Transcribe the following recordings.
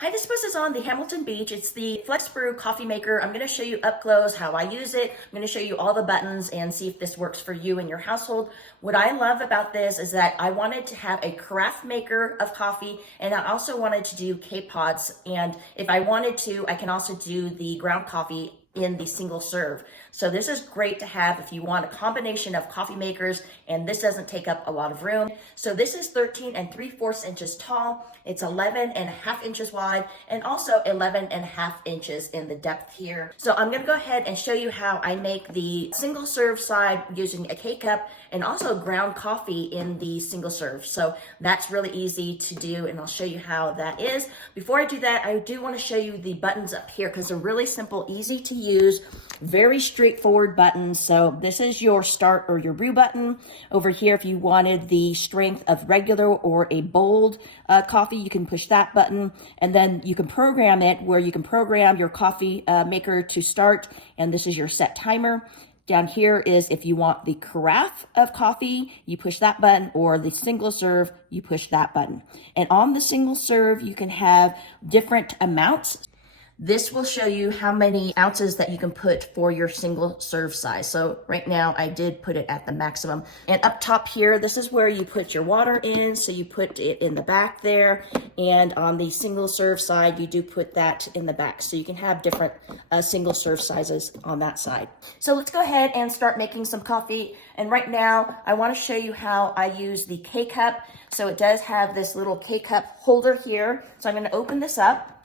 Hi, this was on the Hamilton Beach. It's the FlexBrew coffee maker. I'm going to show you up close how I use it. I'm going to show you all the buttons and see if this works for you and your household. What I love about this is that I wanted to have a craft maker of coffee, and I also wanted to do K-pods. And if I wanted to, I can also do the ground coffee in the single serve. So this is great to have if you want a combination of coffee makers, and this doesn't take up a lot of room. So this is 13 3/4 inches tall. It's 11.5 inches wide and also 11.5 inches in the depth here. So I'm gonna go ahead and show you how I make the single serve side using a K-cup and also ground coffee in the single serve. So that's really easy to do, and I'll show you how that is. Before I do that, I do want to show you the buttons up here because they're really simple, easy to use, very straightforward buttons. So this is your start or your brew button. Over here, if you wanted the strength of regular or a bold coffee, you can push that button, and then you can program it where you can program your coffee maker to start, and this is your set timer. Down here is if you want the carafe of coffee, you push that button, or the single serve, you push that button. And on the single serve, you can have different amounts. This will show you how many ounces that you can put for your single serve size. So right now I did put it at the maximum. And up top here, this is where you put your water in. So you put it in the back there. And on the single serve side, you do put that in the back. So you can have different single serve sizes on that side. So let's go ahead and start making some coffee. And right now I want to show you how I use the K-cup. So it does have this little K-cup holder here. So I'm going to open this up.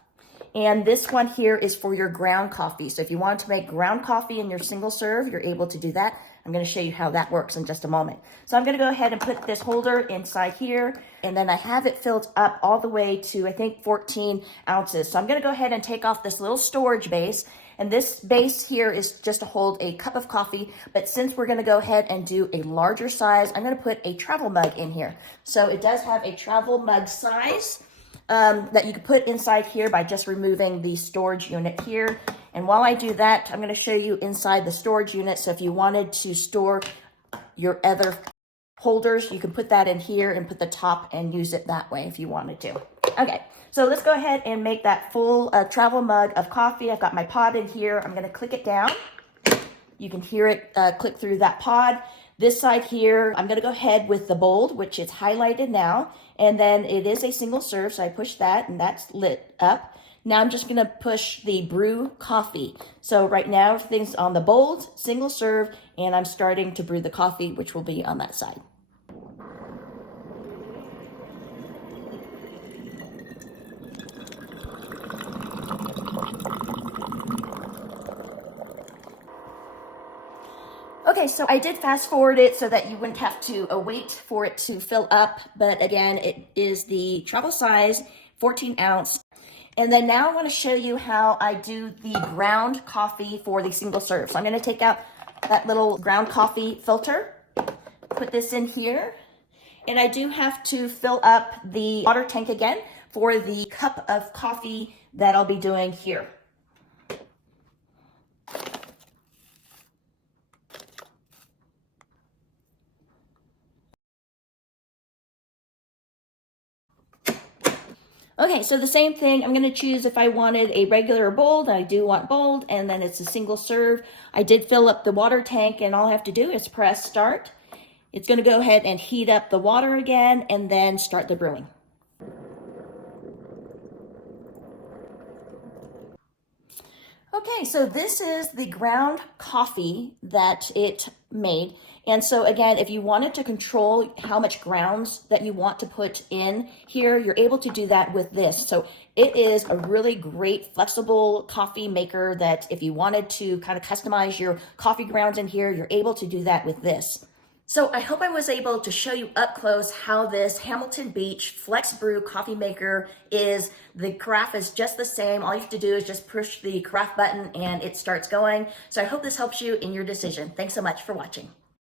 And this one here is for your ground coffee. So if you want to make ground coffee in your single serve, you're able to do that. I'm going to show you how that works in just a moment. So I'm going to go ahead and put this holder inside here, and then I have it filled up all the way to, I think, 14 ounces. So I'm going to go ahead and take off this little storage base. And this base here is just to hold a cup of coffee. But since we're going to go ahead and do a larger size, I'm going to put a travel mug in here. So it does have a travel mug size that you can put inside here by just removing the storage unit here. And while I do that, I'm going to show you inside the storage unit. So if you wanted to store your other holders, you can put that in here and put the top and use it that way if you wanted to. Okay, so let's go ahead and make that full travel mug of coffee. I've got my pod in here. I'm going to click it down. You can hear it click through that pod. This side here, I'm going to go ahead with the bold, which is highlighted now. And then it is a single serve, so I push that, and that's lit up. Now I'm just going to push the brew coffee. So right now, everything's on the bold, single serve, and I'm starting to brew the coffee, which will be on that side. Okay, so I did fast forward it so that you wouldn't have to wait for it to fill up. But again, it is the travel size, 14 ounce. And then now I want to show you how I do the ground coffee for the single serve. So I'm going to take out that little ground coffee filter, put this in here. And I do have to fill up the water tank again for the cup of coffee that I'll be doing here. Okay, so the same thing, I'm going to choose if I wanted a regular or bold. I do want bold, and then it's a single serve. I did fill up the water tank, and all I have to do is press start. It's going to go ahead and heat up the water again, and then start the brewing. Okay, so this is the ground coffee that it made. And so again, if you wanted to control how much grounds that you want to put in here, you're able to do that with this. So it is a really great flexible coffee maker that if you wanted to kind of customize your coffee grounds in here, you're able to do that with this. So I hope I was able to show you up close how this Hamilton Beach FlexBrew coffee maker is. The carafe is just the same. All you have to do is just push the carafe button and it starts going. So I hope this helps you in your decision. Thanks so much for watching.